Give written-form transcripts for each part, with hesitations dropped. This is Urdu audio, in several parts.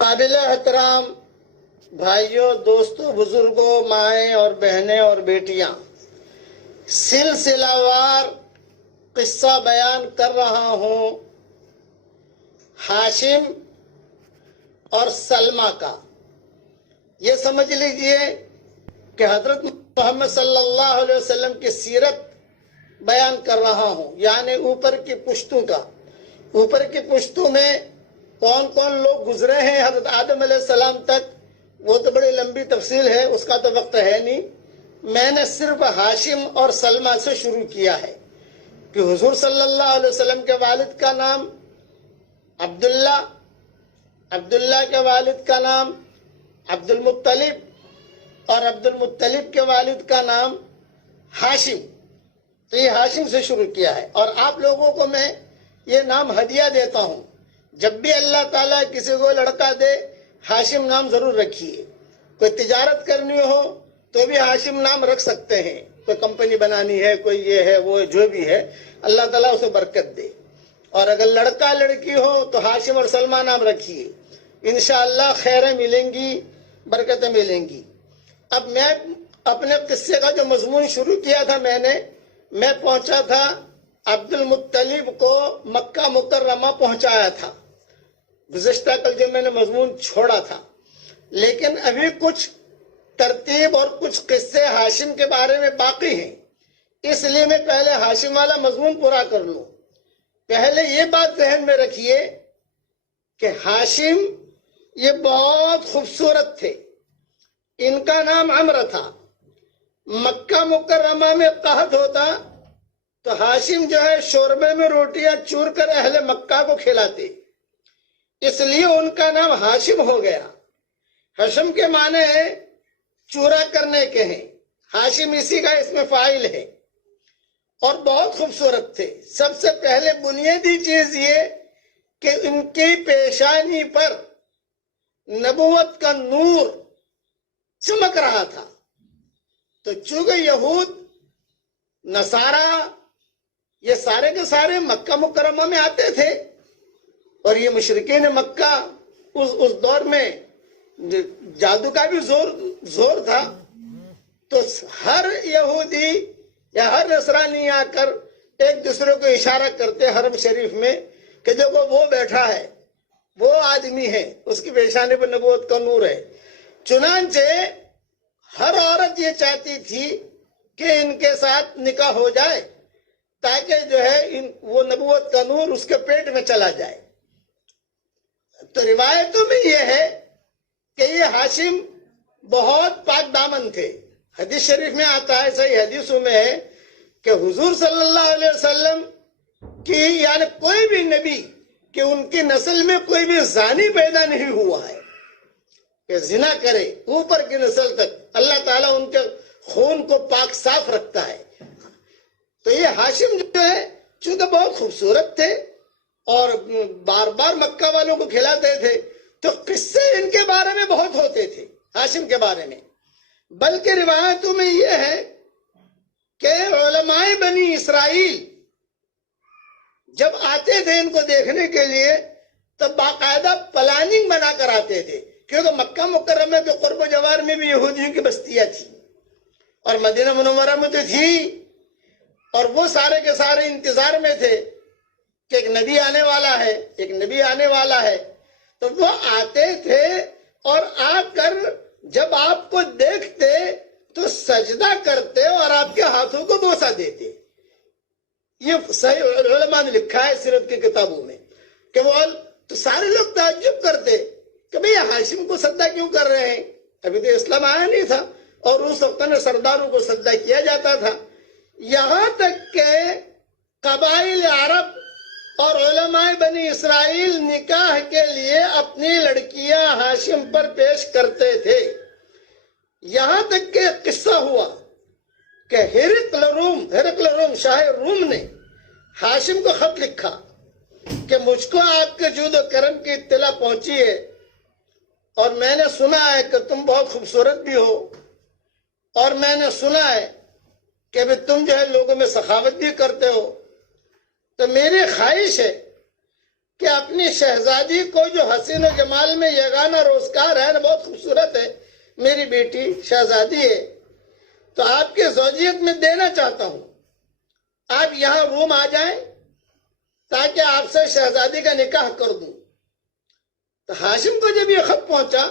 قابل احترام بھائیوں، دوستوں، بزرگوں، مائیں اور بہنیں اور بیٹیاں، سلسلہ وار قصہ بیان کر رہا ہوں ہاشم اور سلمہ کا۔ یہ سمجھ لیجئے کہ حضرت محمد صلی اللہ علیہ وسلم کی سیرت بیان کر رہا ہوں، یعنی اوپر کی پشتوں کا۔ اوپر کی پشتوں میں کون کون لوگ گزرے ہیں حضرت آدم علیہ السلام تک، وہ تو بڑی لمبی تفصیل ہے، اس کا تو وقت ہے نہیں۔ میں نے صرف ہاشم اور سلمہ سے شروع کیا ہے کہ حضور صلی اللہ علیہ وسلم کے والد کا نام عبداللہ، عبداللہ کے والد کا نام عبد المطلب، اور عبد المطلب کے والد کا نام ہاشم۔ تو یہ ہاشم سے شروع کیا ہے، اور آپ لوگوں کو میں یہ نام ہدیہ دیتا ہوں۔ جب بھی اللہ تعالیٰ کسی کو لڑکا دے، ہاشم نام ضرور رکھیے۔ کوئی تجارت کرنی ہو تو بھی ہاشم نام رکھ سکتے ہیں، کوئی کمپنی بنانی ہے، کوئی یہ ہے وہ جو بھی ہے، اللہ تعالیٰ اسے برکت دے۔ اور اگر لڑکا لڑکی ہو تو ہاشم اور سلمہ نام رکھیے، انشاءاللہ خیریں ملیں گی، برکتیں ملیں گی۔ اب میں اپنے قصے کا جو مضمون شروع کیا تھا، میں پہنچا تھا عبد المطلب کو مکہ مکرمہ پہنچایا تھا۔ گزشتہ کل جو میں نے مضمون چھوڑا تھا، لیکن ابھی کچھ ترتیب اور کچھ قصے ہاشم کے بارے میں باقی ہیں، اس لیے میں پہلے ہاشم والا مضمون پورا کر لوں۔ پہلے یہ بات ذہن میں رکھیے کہ ہاشم یہ بہت خوبصورت تھے۔ ان کا نام عمرو تھا۔ مکہ مکرمہ میں قحط ہوتا تو ہاشم جو ہے شوربے میں روٹیاں چور کر اہل مکہ کو کھلاتے، اس لیے ان کا نام ہاشم ہو گیا۔ ہاشم کے معنی ہے چورا کرنے کے ہیں، ہاشم اسی کا اس میں فاعل ہے، اور بہت خوبصورت تھے۔ سب سے پہلے بنیادی چیز یہ کہ ان کی پیشانی پر نبوت کا نور چمک رہا تھا۔ تو چونکہ یہود، نصارہ، یہ سارے کے سارے مکہ مکرمہ میں آتے تھے، اور یہ مشرکین مکہ اس دور میں جادو کا بھی زور تھا، تو ہر یہودی یا ہر نصرانی آ کر ایک دوسرے کو اشارہ کرتے حرم شریف میں کہ دیکھو وہ بیٹھا ہے، وہ آدمی ہے، اس کی پیشانی پر نبوت کا نور ہے۔ چنانچہ ہر عورت یہ چاہتی تھی کہ ان کے ساتھ نکاح ہو جائے تاکہ جو ہے وہ نبوت کا نور اس کے پیٹ میں چلا جائے۔ تو روایتوں میں یہ ہے کہ یہ ہاشم بہت پاک دامن تھے۔ حدیث شریف میں آتا ہے، صحیح حدیثوں میں ہے کہ حضور صلی اللہ علیہ وسلم کی یعنی کوئی بھی نبی کہ ان کی نسل میں کوئی بھی زانی پیدا نہیں ہوا ہے کہ زنا کرے اوپر کی نسل تک۔ اللہ تعالیٰ ان کے خون کو پاک صاف رکھتا ہے۔ تو یہ ہاشم جو ہے چونکہ بہت خوبصورت تھے اور بار بار مکہ والوں کو کھلاتے تھے، تو قصے ان کے بارے میں بہت ہوتے تھے ہاشم کے بارے میں۔ بلکہ روایتوں میں یہ ہے کہ علماء بنی اسرائیل جب آتے تھے ان کو دیکھنے کے لیے تب باقاعدہ پلاننگ بنا کر آتے تھے، کیونکہ مکہ مکرمہ کے قرب و جوار میں بھی یہودیوں کی بستیاں تھیں اور مدینہ منورہ میں تو تھی، اور وہ سارے کے سارے انتظار میں تھے کہ ایک نبی آنے والا ہے، ایک نبی آنے والا ہے۔ تو وہ آتے تھے اور آ کر جب آپ کو دیکھتے تو سجدہ کرتے اور آپ کے ہاتھوں کو بوسہ دیتے۔ یہ صحیح علماء نے لکھا ہے سیرت کی کتابوں میں کہ وہ تو سارے لوگ تعجب کرتے کہ بھئی ہاشم کو سجدہ کیوں کر رہے ہیں؟ ابھی تو اسلام آیا نہیں تھا، اور اس وقت میں سرداروں کو سجدہ کیا جاتا تھا۔ یہاں تک کہ قبائل عرب اور علماء بنی اسرائیل نکاح کے لیے اپنی لڑکیاں ہاشم پر پیش کرتے تھے۔ یہاں تک کہ قصہ ہوا کہ ہرقل روم شاہ روم نے ہاشم کو خط لکھا کہ مجھ کو آپ کے جود و کرم کی اطلاع پہنچی ہے، اور میں نے سنا ہے کہ تم بہت خوبصورت بھی ہو، اور میں نے سنا ہے کہ تم جو ہے لوگوں میں سخاوت بھی کرتے ہو، تو میری خواہش ہے کہ اپنی شہزادی کو جو حسین و جمال میں یگانہ روزگار ہے نا، بہت خوبصورت ہے، میری بیٹی شہزادی ہے، تو آپ کے زوجیت میں دینا چاہتا ہوں، آپ یہاں روم آ جائیں تاکہ آپ سے شہزادی کا نکاح کر دوں۔ تو ہاشم کو جب یہ خط پہنچا،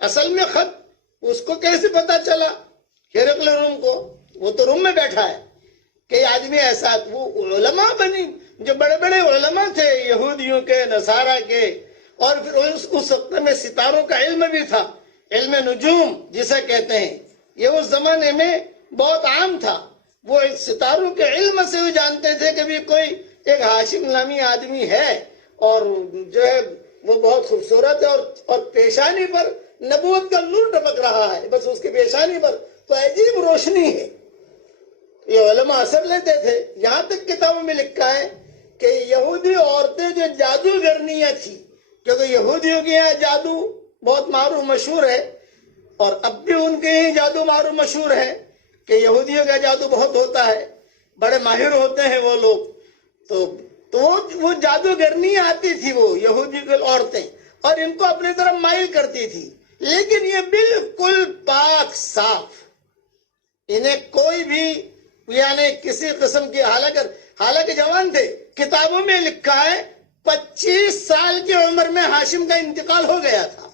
اصل میں خط اس کو کیسے پتا چلا ہرقل روم کو؟ وہ تو روم میں بیٹھا ہے کہ یہ آدمی ایسا، وہ علماء بنی جو بڑے بڑے علماء تھے یہودیوں کے، نصارہ کے، اور پھر اس وقت میں ستاروں کا علم بھی تھا، علم نجوم جسے کہتے ہیں، یہ اس زمانے میں بہت عام تھا۔ وہ ستاروں کے علم سے بھی جانتے تھے کہ بھی کوئی ایک ہاشم نامی آدمی ہے، اور جو ہے وہ بہت خوبصورت ہے، اور پیشانی پر نبوت کا نور ٹپک رہا ہے، بس اس کی پیشانی پر تو عجیب روشنی ہے۔ یہ علماء اثر لیتے تھے، یہاں تک کتابوں میں لکھا ہے کہ یہودی عورتیں جو جادوگرنیاں تھیں، کیونکہ یہودیوں کے یہاں جادو بہت معروف مشہور ہے، اور اب بھی ان کے ہی جادو معروف مشہور ہے کہ یہودیوں کا جادو بہت ہوتا ہے، بڑے ماہر ہوتے ہیں وہ لوگ، تو وہ جادوگرنیاں آتی تھی، وہ یہودی کی عورتیں، اور ان کو اپنی طرف مائل کرتی تھی، لیکن یہ بالکل پاک صاف، انہیں کوئی بھی یعنی کسی قسم کی، حالانکہ جوان تھے، کتابوں میں لکھا ہے 25 سال کی عمر میں ہاشم کا انتقال ہو گیا تھا،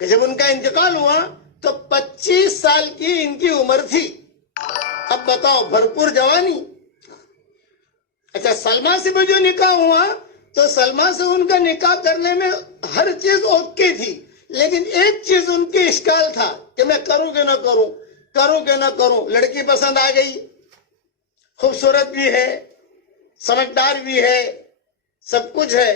کہ جب ان کا انتقال ہوا تو 25 سال کی ان کی عمر تھی۔ اب بتاؤ، بھرپور جوانی۔ اچھا، سلمہ سے بھی جو نکاح ہوا تو سلمہ سے ان کا نکاح کرنے میں ہر چیز اوکے تھی، لیکن ایک چیز ان کی اشکال تھا کہ میں کروں کہ نہ کروں، کروں کہ نہ کروں۔ لڑکی پسند آ گئی، خوبصورت بھی ہے، سمجھدار بھی ہے، سب کچھ ہے،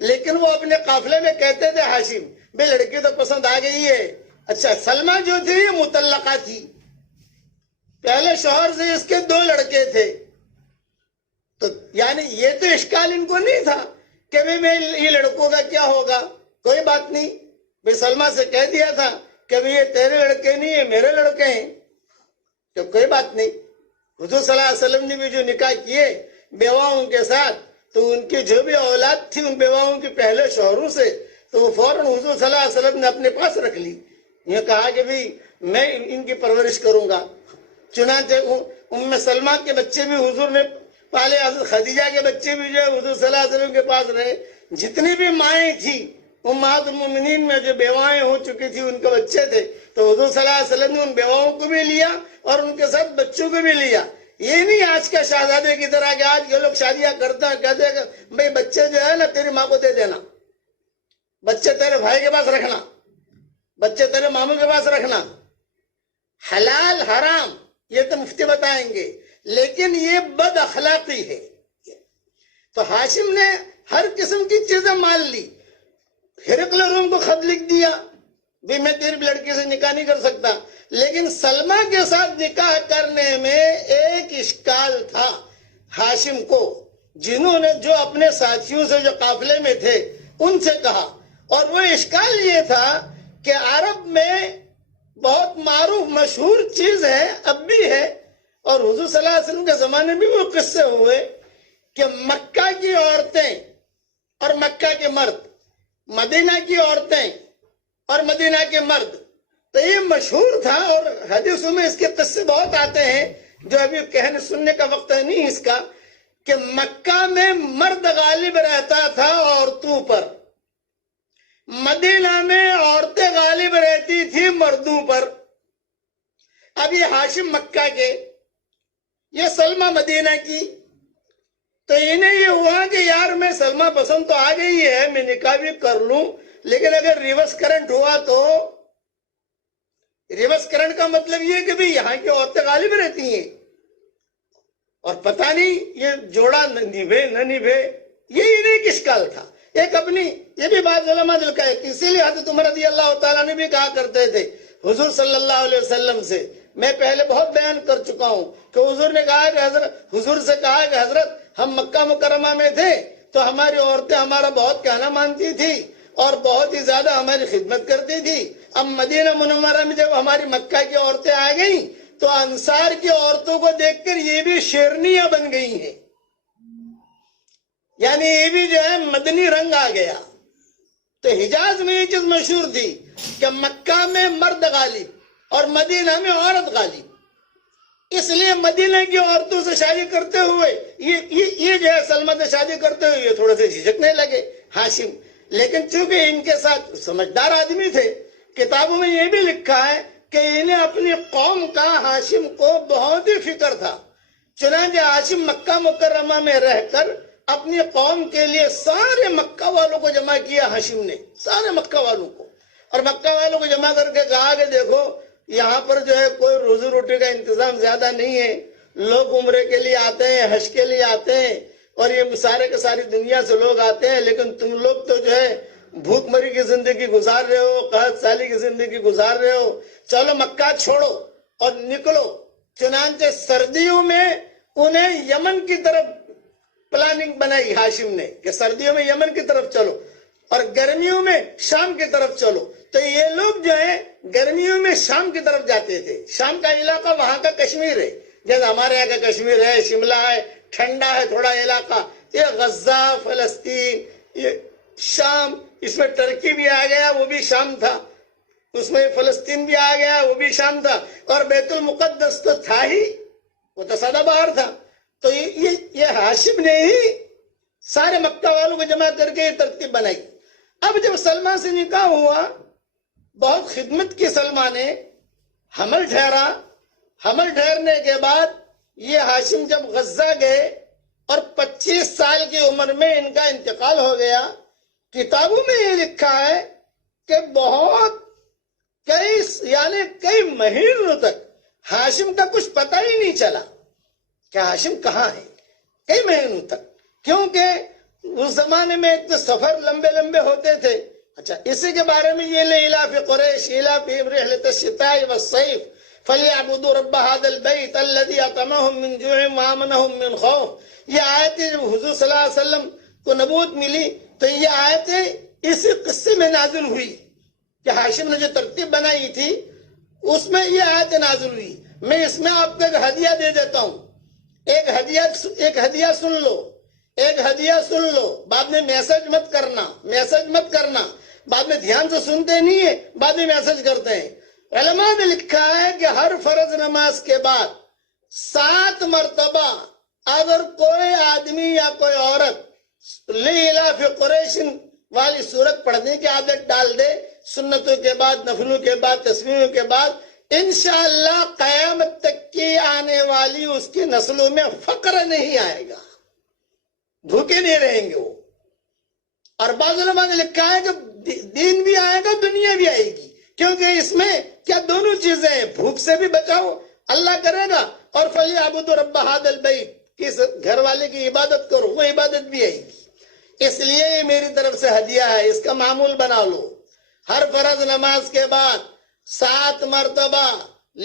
لیکن وہ اپنے قافلے میں کہتے تھے ہاشم بے لڑکی تو پسند آ گئی ہے۔ اچھا، سلمہ جو تھی یہ مطلقہ تھی، پہلے شوہر سے اس کے 2 لڑکے تھے، تو یعنی یہ تو اشکال ان کو نہیں تھا کہ میں یہ لڑکوں کا کیا ہوگا، کوئی بات نہیں، بھائی سلمہ سے کہہ دیا تھا کہ یہ تیرے لڑکے نہیں ہیں، میرے لڑکے ہیں، تو کوئی بات نہیں۔ حضور صلی اللہ علیہ وسلم نے بھی جو نکاح کیے بیواؤں کے ساتھ، تو ان کی جو بھی اولاد تھی ان بیواؤں کے پہلے شوہروں سے، تو وہ فوراً حضور صلی اللہ علیہ وسلم نے اپنے پاس رکھ لی، یہ کہا کہ بھی میں ان کی پرورش کروں گا۔ چنانچہ ام سلمہ کے بچے بھی حضور نے پالے، حضرت خدیجہ کے بچے بھی جو ہے حضور صلی اللہ علیہ وسلم کے پاس رہے، جتنی بھی مائیں تھیں امہات المومنین میں جو بیوائیں ہو چکی تھی ان کے بچے تھے، تو حضور صلی اللہ علیہ وسلم نے ان بیواؤں کو بھی لیا اور ان کے ساتھ بچوں کو بھی لیا۔ یہ نہیں آج کا شہزادے کی طرح کہ آج یہ لوگ شادیاں کرتے ہیں، کہتے ہیں کہ بھئی بچے جو ہے نا تیری ماں کو دے دینا، بچے تیرے بھائی کے پاس رکھنا، بچے تیرے ماموں کے پاس رکھنا۔ حلال حرام یہ تو مفتی بتائیں گے، لیکن یہ بد اخلاقی ہے۔ تو ہاشم نے ہر قسم کی چیزیں مان لی، ہرقل روم کو خط لکھ دیا بھی میں تیری لڑکی سے نکاح نہیں کر سکتا، لیکن سلمہ کے ساتھ نکاح کرنے میں ایک اشکال تھا ہاشم کو، جنہوں نے جو اپنے ساتھیوں سے جو قافلے میں تھے ان سے کہا، اور وہ اشکال یہ تھا کہ عرب میں بہت معروف مشہور چیز ہے، اب بھی ہے، اور حضور صلی اللہ علیہ وسلم کے زمانے میں وہ قصے ہوئے کہ مکہ کی عورتیں اور مکہ کے مرد، مدینہ کی عورتیں اور مدینہ کے مرد، تو یہ مشہور تھا، اور حدیثوں میں اس کے قصے بہت آتے ہیں جو ابھی کہنے سننے کا وقت نہیں اس کا، کہ مکہ میں مرد غالب رہتا تھا عورتوں پر، مدینہ میں عورتیں غالب رہتی تھی مردوں پر۔ اب یہ ہاشم مکہ کے، یہ سلمہ مدینہ کی، تو انہیں یہ ہوا کہ یار میں سلمہ پسند تو آ گئی ہے، میں نکاح بھی کر لوں، لیکن اگر ریورس کرنٹ ہوا تو، ریورس کرنٹ کا مطلب یہ کہ بھی یہاں کی عورتیں غالب رہتی ہیں، اور پتہ نہیں یہ جوڑا نبھے نہ نبھے، یہ انہیں ایک اشکال تھا۔ ایک اپنی یہ بھی بات علماء دل کا ہے، اسی لیے حضرت عمر رضی اللہ تعالیٰ نے بھی کہا کرتے تھے حضور صلی اللہ علیہ وسلم سے، میں پہلے بہت بیان کر چکا ہوں کہ حضور نے کہا کہ حضور سے کہا کہ حضرت ہم مکہ مکرمہ میں تھے تو ہماری عورتیں ہمارا بہت کہنا مانتی تھی اور بہت ہی زیادہ ہماری خدمت کرتی تھی، اب مدینہ منورہ میں جب ہماری مکہ کی عورتیں آ گئیں تو انصار کی عورتوں کو دیکھ کر یہ بھی شیرنیاں بن گئی ہیں، یعنی یہ بھی جو ہے مدنی رنگ آ گیا. تو حجاز میں یہ چیز مشہور تھی کہ مکہ میں مرد غالب اور مدینہ میں عورت غالب. اس لیے مدینہ کی عورتوں سے شادی کرتے ہوئے یہ جو ہے سلمہ سے شادی کرتے ہوئے یہ تھوڑے سے جھجکنے لگے ہاشم. لیکن چونکہ ان کے ساتھ سمجھدار آدمی تھے, کتابوں میں یہ بھی لکھا ہے کہ انہیں اپنی قوم کا ہاشم کو بہت ہی فکر تھا. چنانچہ ہاشم مکہ مکرمہ میں رہ کر اپنی قوم کے لیے سارے مکہ والوں کو جمع کیا. ہاشم نے سارے مکہ والوں کو, اور مکہ والوں کو جمع کر کے کہا کہ دیکھو یہاں پر جو ہے کوئی روزی روٹی کا انتظام زیادہ نہیں ہے. لوگ عمرے کے لیے آتے ہیں, حج کے لیے آتے ہیں, اور یہ سارے کے ساری دنیا سے لوگ آتے ہیں, لیکن تم لوگ تو جو ہے بھوک مری کی زندگی گزار رہے ہو, قحط سالی کی زندگی گزار رہے ہو. چلو مکہ چھوڑو اور نکلو. چنانچہ سردیوں میں انہیں یمن کی طرف پلاننگ بنائی ہاشم نے کہ سردیوں میں یمن کی طرف چلو اور گرمیوں میں شام کی طرف چلو. تو یہ لوگ جو ہے گرمیوں میں شام کی طرف جاتے تھے. شام کا علاقہ وہاں کا کشمیر ہے, جیسے ہمارے یہاں کا کشمیر ہے, شملہ ہے, ٹھنڈا ہے تھوڑا علاقہ. یہ غزہ, فلسطین, یہ شام, اس میں ٹرکی بھی آ گیا وہ بھی شام تھا, اس میں فلسطین بھی آ گیا وہ بھی شام تھا, اور بیت المقدس تو تھا ہی, وہ تو سدا بہار تھا. تو یہ ہاشم نے ہی سارے مکہ والوں کو جمع کر کے یہ ترتیب بنائی. اب جب سلمہ سے نکاح ہوا, بہت خدمت کی سلمہ نے, حمل ٹھہرا. حمل ٹھہرنے کے بعد یہ ہاشم جب غزہ گئے اور 25 سال کی عمر میں ان کا انتقال ہو گیا. کتابوں میں یہ لکھا ہے کہ بہت کئی مہینوں تک ہاشم کا کچھ پتہ ہی نہیں چلا کہ ہاشم کہاں ہے, کئی مہینوں تک. کیونکہ اس زمانے میں اتنے سفر لمبے لمبے ہوتے تھے. اچھا, اسی کے بارے میں یہ لإلاف قریش إيلافهم رحلة الشتاء والصيف فليعبدوا رب هذا البيت الذي أطعمهم من جوع وآمنهم من خوف. یہ آیتیں جب حضور صلی اللہ علیہ وسلم کو نبوت ملی تو یہ آیتیں اسی قصے میں نازل ہوئی کہ ہاشم نے جو ترتیب بنائی تھی اس میں یہ آیتیں نازل ہوئی. میں اس میں آپ کو ایک ہدیہ دے دیتا ہوں, ایک ہدیہ سن لو, ایک ہدیہ سن لو. بعد میں میسج مت کرنا, بعد میں دھیان سے سنتے نہیں ہے, بعد میں میسج کرتے ہیں. علماء نے لکھا ہے کہ ہر فرض نماز کے بعد 7 مرتبہ اگر کوئی آدمی یا کوئی عورت لإلاف قریش والی صورت پڑھنے کی عادت ڈال دے, سنتوں کے بعد, نفلوں کے بعد, تسبیحوں کے بعد, انشاءاللہ قیامت تک کی آنے والی اس کی نسلوں میں فقر نہیں آئے گا, بھوکے نہیں رہیں گے وہ. اور بعض علماء نے لکھا ہے کہ دین بھی آئے گا, دنیا بھی آئے گی, کیونکہ اس میں کیا دونوں چیزیں ہیں, بھوک سے بھی بچاؤ اللہ کرے گا, اور فَلْيَعْبُدُوا رَبَّ هَذَا الْبَيْتِ, کس گھر والے کی عبادت کرو, وہ عبادت بھی آئے گی. اس لیے یہ میری طرف سے ہدیہ ہے, اس کا معمول بنا لو. ہر فرض نماز کے بعد 7 مرتبہ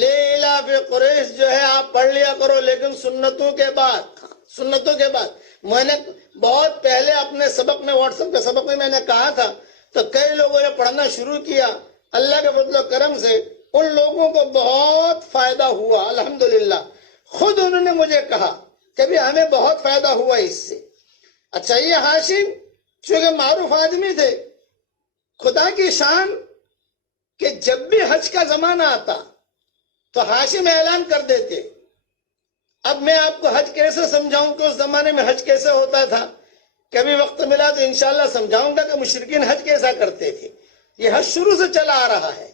لإلاف قریش جو ہے آپ پڑھ لیا کرو, لیکن سنتوں کے بعد. میں نے بہت پہلے اپنے سبق میں, واٹس ایپ کے سبق میں نے کہا تھا, تو کئی لوگوں نے پڑھنا شروع کیا. اللہ کے فضل و کرم سے ان لوگوں کو بہت فائدہ ہوا الحمدللہ. خود انہوں نے مجھے کہا کہ بھی ہمیں بہت فائدہ ہوا اس سے. اچھا, یہ ہاشم چونکہ معروف آدمی تھے, خدا کی شان کہ جب بھی حج کا زمانہ آتا تو ہاشم اعلان کر دیتے. اب میں آپ کو حج کیسے سمجھاؤں کہ اس زمانے میں حج کیسے ہوتا تھا, کبھی وقت ملا تو انشاءاللہ سمجھاؤں گا کہ مشرکین حج کیسا کرتے تھے. یہ حج شروع سے چلا آ رہا ہے.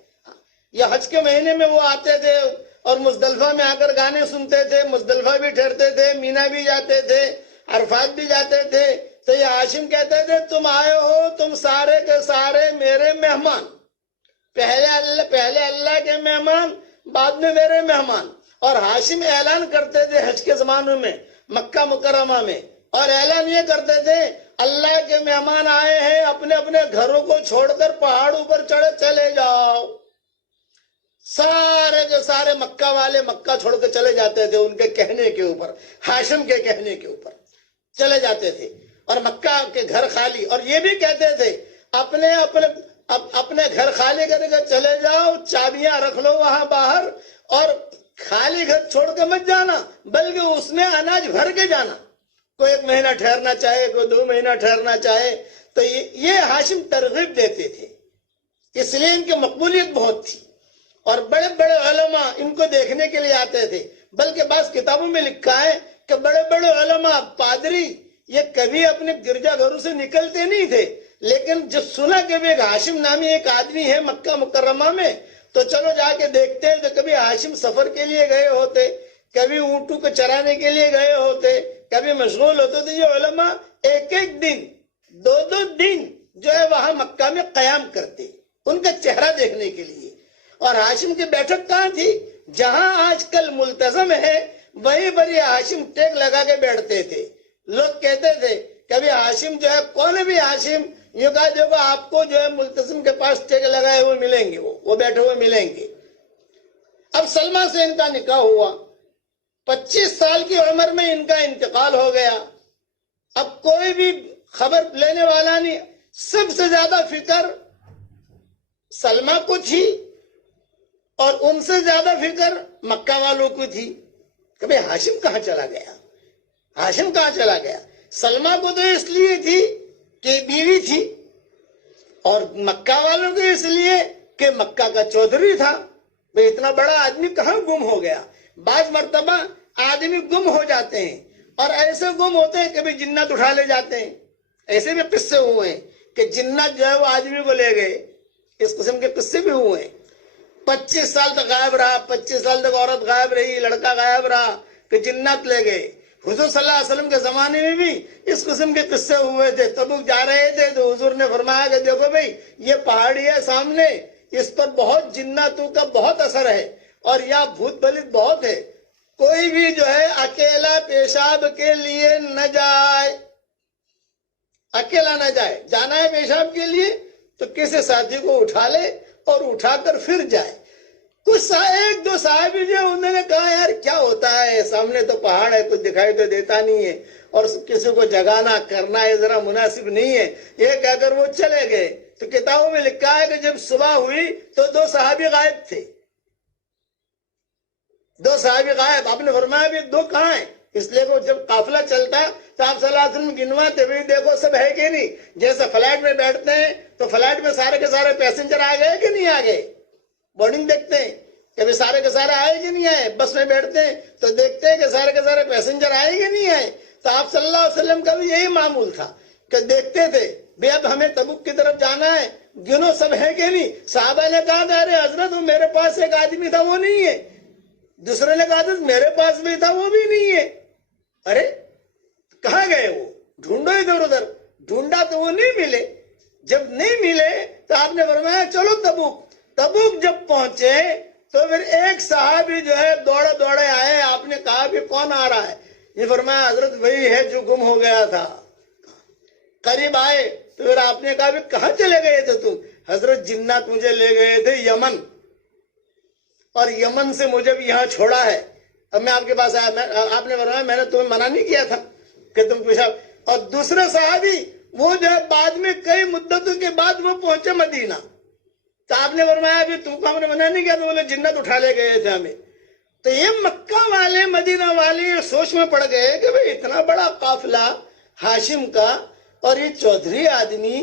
یہ حج کے مہینے میں وہ آتے تھے اور مزدلفہ میں آ کر گانے سنتے تھے, مزدلفہ بھی ٹھہرتے تھے, مینا بھی جاتے تھے, عرفات بھی جاتے تھے. تو یہ ہاشم کہتے تھے تم آئے ہو, تم سارے کے سارے میرے مہمان, پہلے اللہ کے مہمان, بعد میں میرے مہمان. اور ہاشم اعلان کرتے تھے حج کے زمانوں میں مکہ مکرمہ میں, اور اعلان یہ کرتے تھے اللہ کے مہمان آئے ہیں, اپنے اپنے گھروں کو چھوڑ کر پہاڑوں پر چلے جاؤ. سارے کے سارے مکہ والے مکہ چھوڑ کر چلے جاتے تھے, ان کے کہنے کے اوپر, ہاشم کے کہنے کے اوپر چلے جاتے تھے, اور مکہ کے گھر خالی. اور یہ بھی کہتے تھے اپنے گھر خالی کر کے چلے جاؤ, چابیاں رکھ لو وہاں باہر, اور خالی گھر چھوڑ کے مت جانا, بلکہ اس میں اناج بھر کے جانا. کوئی 1 مہینہ ٹھہرنا چاہے، کوئی 2 مہینہ ٹھہرنا چاہے، تو یہ ہاشم ترغیب دیتے تھے، اس لیے ان کی مقبولیت بہت تھی، اور بڑے بڑے علماء ان کو دیکھنے کے لیے آتے تھے۔ بلکہ بعض کتابوں میں لکھا ہے کہ بڑے بڑے علماء، پادری، یہ کبھی اپنے گرجا گھروں سے نکلتے نہیں تھے، لیکن جب سنا کہ ایک ہاشم نامی ایک آدمی ہے مکہ مکرمہ میں، تو چلو جا کے دیکھتے ہیں۔ تو کبھی ہاشم سفر کے لیے گئے ہوتے، کبھی اونٹوں کو چرانے کے لیے گئے ہوتے، کبھی مشغول ہوتے، تو یہ علماء ایک ایک دن، 2 دن جو ہے وہاں مکہ میں قیام کرتے ان کا چہرہ دیکھنے کے لیے۔ اور ہاشم کی بیٹھک کہاں تھی؟ جہاں آج کل ملتزم ہے وہیں پر یہ ہاشم ٹیک لگا کے بیٹھتے تھے۔ لوگ کہتے تھے کبھی ہاشم جو ہے، کون بھی ہاشم، یہ کہا دیکھو آپ کو جو ہے ملتزم کے پاس ٹیک لگائے ہوئے ملیں گے، وہ بیٹھے ہوئے ملیں گے۔ اب سلمہ سے ان کا نکاح ہوا، 25 سال کی عمر میں ان کا انتقال ہو گیا۔ اب کوئی بھی خبر لینے والا نہیں۔ سب سے زیادہ فکر سلمہ کو تھی، اور ان سے زیادہ فکر مکہ والوں کو تھی کہ بھئی ہاشم کہاں چلا گیا، ہاشم کہاں چلا گیا۔ سلمہ کو تو اس لیے تھی کہ بیوی تھی، اور مکہ والوں کو اس لیے کہ مکہ کا چودھری تھا۔ بھئی اتنا بڑا آدمی کہاں گم ہو گیا۔ بعض مرتبہ آدمی گم ہو جاتے ہیں، اور ایسے گم ہوتے ہیں کبھی جنات اٹھا لے جاتے ہیں۔ ایسے بھی قصے ہوئے ہیں کہ جنات جو ہے وہ آدمی کو لے گئے، اس قسم کے قصے بھی ہوئے ہیں۔ 25 سال تک غائب رہا، 25 سال تک عورت غائب رہی، لڑکا غائب رہا کہ جنات لے گئے۔ حضور صلی اللہ علیہ وسلم کے زمانے میں بھی اس قسم کے قصے ہوئے تھے۔ تبوک جا رہے تھے تو حضور نے فرمایا کہ دیکھو بھئی یہ پہاڑی ہے سامنے، اس پر بہت جناتوں کا بہت اثر ہے، اور یہاں بھوت بلت بہت ہے، کوئی بھی جو ہے اکیلا پیشاب کے لیے نہ جائے، اکیلا نہ جائے۔ جانا ہے پیشاب کے لیے تو کسی ساتھی کو اٹھا لے اور اٹھا کر پھر جائے۔ کچھ 1-2 صحابی جو انہوں نے کہا یار کیا ہوتا ہے، سامنے تو پہاڑ ہے، کچھ دکھائی تو دیتا نہیں ہے، اور کسی کو جگانا کرنا ہے ذرا مناسب نہیں ہے، یہ کہہ کر وہ چلے گئے۔ تو کتابوں میں لکھا ہے کہ جب صبح ہوئی تو 2 صحابی غائب تھے، 2 صحابی غائب۔ آپ نے فرمایا بھی 2 کہاں ہیں؟ اس لیے کہ جب قافلہ چلتا تو آپ صلی اللہ علیہ وسلم گنواتے بھی دیکھو سب ہے کہ نہیں۔ جیسے فلائٹ میں بیٹھتے ہیں تو فلائٹ میں سارے کے سارے پیسنجر آ گئے کہ نہیں آ گئے، بورڈنگ دیکھتے ہیں کہ سارے کے سارے آئے کہ نہیں آئے۔ بس میں بیٹھتے ہیں تو دیکھتے ہیں کہ سارے کے سارے پیسنجر آئے کہ نہیں آئے۔ تو آپ صلی اللہ علیہ وسلم کا بھی یہی معمول تھا کہ دیکھتے تھے بھئی اب ہمیں تبوک کی طرف جانا ہے، گنو سب ہے کہ نہیں۔ صحابہ نے کہا کہ ارے حضرت وہ میرے پاس ایک آدمی تھا وہ نہیں ہے، دوسرے نے کہا حضرت میرے پاس بھی تھا وہ بھی نہیں ہے۔ ارے کہاں گئے وہ؟ ڈھونڈو ادھر ادھر، ڈھونڈا تو وہ نہیں ملے۔ جب نہیں ملے تو آپ نے فرمایا چلو تبوک۔ تبوک جب پہنچے تو پھر ایک صحابی جو ہے دوڑے دوڑے آئے۔ آپ نے کہا بھی کون آ رہا ہے؟ یہ فرمایا حضرت وہی ہے جو گم ہو گیا تھا۔ قریب آئے تو پھر آپ نے کہا بھی کہاں چلے گئے تھے تم؟ حضرت جنات مجھے لے گئے تھے یمن، اور یمن سے مجھے بھی یہاں چھوڑا ہے، اب میں آپ کے پاس آیا۔ آپ نے فرمایا میں نے تمہیں منع نہیں کیا تھا کہ تم پیشاب۔ اور دوسرے صحابی وہ جو ہے بعد میں کئی مدتوں کے بعد وہ پہنچے مدینہ، تو آپ نے فرمایا بھی تم کو ہم نے منع نہیں کیا، تو بولے جنت اٹھا لے گئے تھے ہمیں۔ تو یہ مکہ والے مدینہ والے سوچ میں پڑ گئے کہ بھئی اتنا بڑا قافلہ ہاشم کا، اور یہ چودھری آدمی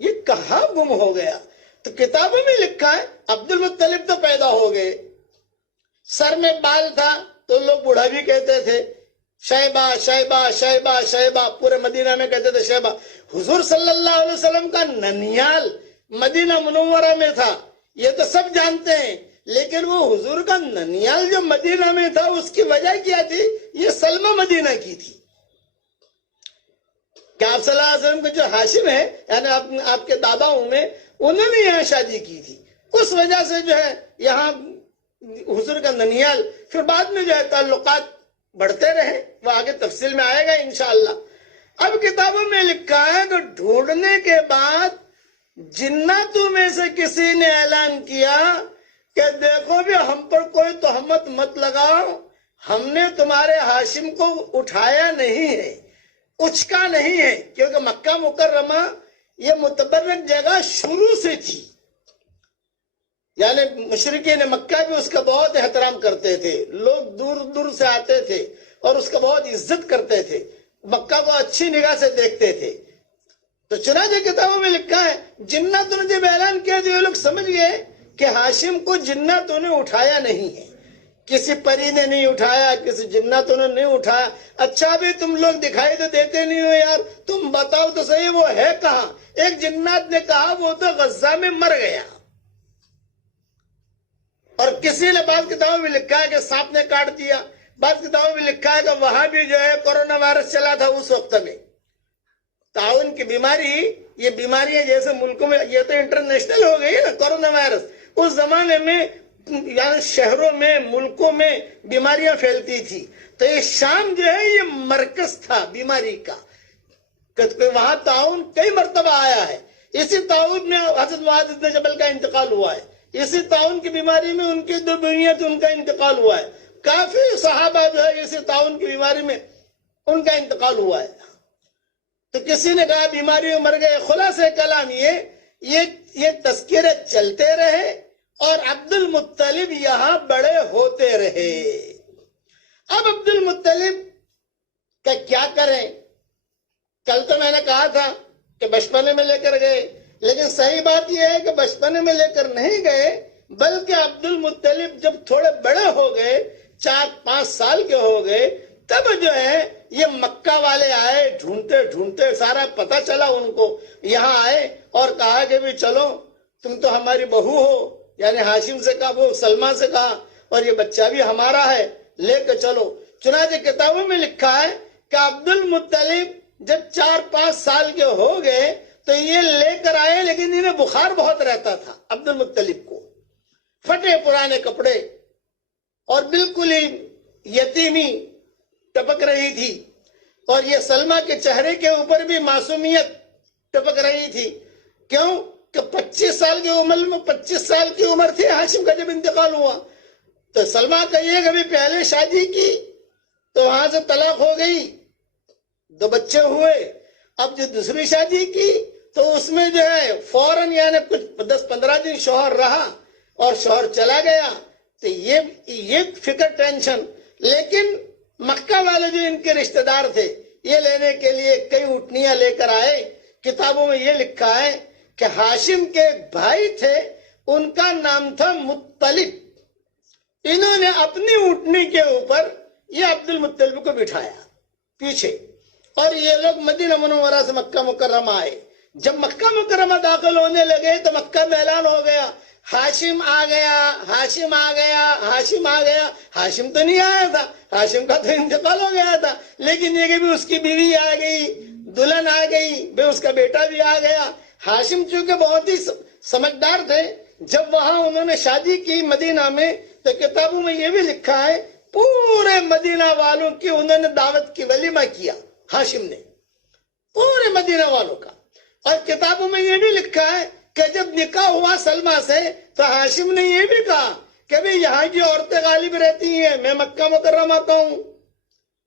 یہ کہاں گم ہو گیا۔ تو کتابوں میں لکھا ہے عبد المطلب تو پیدا ہو گئے، سر میں بال تھا تو لوگ بوڑھا بھی کہتے تھے، شیبہ شیبہ شیبہ شیبہ، پورے مدینہ میں کہتے تھے شیبہ۔ حضور صلی اللہ علیہ وسلم کا ننیال مدینہ منورہ میں تھا، یہ تو سب جانتے ہیں، لیکن وہ حضور کا ننیال جو مدینہ میں تھا اس کی وجہ کیا تھی؟ یہ سلمہ مدینہ کی تھی کہ آپ صلی اللہ علیہ وسلم کے جو ہاشم ہے، یعنی آپ کے دادا میں، انہوں نے یہاں شادی کی تھی، اس وجہ سے جو ہے یہاں حضور کا ننیال۔ پھر بعد میں جو ہے تعلقات بڑھتے رہے، وہ آگے تفصیل میں آئے گا انشاءاللہ۔ اب کتابوں میں لکھا ہے کہ ڈھونڈنے کے بعد جناتوں میں سے کسی نے اعلان کیا کہ دیکھو بھی ہم پر کوئی تہمت مت لگاؤ، ہم نے تمہارے ہاشم کو اٹھایا نہیں ہے، اچکا نہیں ہے، کیونکہ مکہ مکرمہ یہ متبرک جگہ شروع سے تھی، یعنی مشرکین مکہ بھی اس کا بہت احترام کرتے تھے، لوگ دور دور سے آتے تھے اور اس کا بہت عزت کرتے تھے۔ مکہ کو اچھی نگاہ سے دیکھتے تھے. تو چنانچہ کتابوں میں لکھا ہے جناتوں نے جب اعلان کیا تو یہ لوگ سمجھ گئے کہ ہاشم کو جناتوں نے اٹھایا نہیں ہے, کسی پری نے نہیں اٹھایا, کسی جناتوں نے نہیں اٹھایا. اچھا بھی تم لوگ دکھائی تو دیتے نہیں ہو یار, تم بتاؤ تو صحیح وہ ہے کہاں. ایک جنات نے کہا وہ تو غزہ میں مر گیا, اور کسی نے بعض کتابوں میں لکھا ہے کہ سانپ نے کاٹ دیا, بعض کتابوں میں لکھا ہے کہ وہاں بھی جو ہے کورونا وائرس چلا تھا اس وقت میں. تعاون کی بیماری, یہ بیماریاں جیسے ملکوں میں, یہ تو انٹرنیشنل ہو گئی ہے نا کورونا وائرس. اس زمانے میں یعنی شہروں میں ملکوں میں بیماریاں پھیلتی تھی, تو یہ شام جو ہے یہ مرکز تھا بیماری کا. وہاں تعاون کئی مرتبہ آیا ہے. اسی تعاون میں حضرت معاذ بن جبل کا انتقال ہوا ہے, اسی تعاون کی بیماری میں ان کی 2 بیویاں تھیں ان کا انتقال ہوا ہے. کافی صحابہ جو ہے اسی تعاون کی بیماری میں ان کا انتقال ہوا ہے. تو کسی نے کہا بیماری میں مر گئے. خلاصہ کلام یہ تذکرے چلتے رہے اور عبد المطلب یہاں بڑے ہوتے رہے. اب عبد المطلب کا کیا کریں؟ کل تو میں نے کہا تھا کہ بچپنے میں لے کر گئے, لیکن صحیح بات یہ ہے کہ بچپنے میں لے کر نہیں گئے, بلکہ عبد المطلب جب تھوڑے بڑے ہو گئے, 4-5 سال کے ہو گئے, تب جو ہے یہ مکہ والے آئے, ڈھونڈتے ڈھونڈتے سارا پتہ چلا ان کو, یہاں آئے اور کہا کہ بھی چلو تم تو ہماری بہو ہو, یعنی ہاشم سے کہا, وہ سلمہ سے کہا, اور یہ بچہ بھی ہمارا ہے, لے کے چلو. چنانچہ کتابوں میں لکھا ہے کہ عبد المطلب جب 4-5 سال کے ہو گئے تو یہ لے کر آئے, لیکن انہیں بخار بہت رہتا تھا عبد المطلب کو, پھٹے پرانے کپڑے اور بالکل ہی یتیمی ٹپک رہی تھی, اور یہ سلمہ کے چہرے کے اوپر بھی معصومیت ٹپک رہی تھی. کیوں کہ 25 سال کی عمر میں 25 سال کی عمر تھی ہاشم کا جب انتقال ہوا. تو سلمہ کا یہ کبھی پہلے شادی کی تو وہاں سے طلاق ہو گئی, 2 بچے ہوئے. اب جو دوسری شادی کی تو اس میں جو ہے فوراً یعنی کچھ 10-15 دن شوہر رہا اور شوہر چلا گیا. تو یہ فکر ٹینشن. لیکن مکہ والے جو ان کے رشتہ دار تھے یہ لینے کے لیے کئی اونٹنیاں لے کر آئے. کتابوں میں یہ لکھا ہے کہ ہاشم کے بھائی تھے, ان کا نام تھا مطلب. انہوں نے اپنی اونٹنی کے اوپر یہ عبد المطلب کو بٹھایا پیچھے, اور یہ لوگ مدینہ منورہ سے مکہ مکرمہ آئے. جب مکہ مکرمہ داخل ہونے لگے تو مکہ میں اعلان ہو گیا, ہاشم آ گیا, ہاشم آ گیا, ہاشم آ گیا. ہاشم تو نہیں آیا تھا, ہاشم کا تو انتقال ہو گیا تھا, لیکن یہ کہ بھی اس کی بیوی آ گئی, دلہن آ گئی, بھی اس کا بیٹا بھی آ گیا. ہاشم چونکہ بہت ہی سمجھدار تھے, جب وہاں انہوں نے شادی کی مدینہ میں, تو کتابوں میں یہ بھی لکھا ہے پورے مدینہ والوں کی انہوں نے دعوت کی, ولیمہ کیا ہاشم نے پورے مدینہ والوں کا. اور کتابوں میں یہ بھی لکھا ہے کہ جب نکاح ہوا سلمہ سے تو ہاشم نے یہ بھی کہا کہ بھی یہاں کی عورتیں غالب رہتی ہیں, میں مکہ مکرمہ کا ہوں.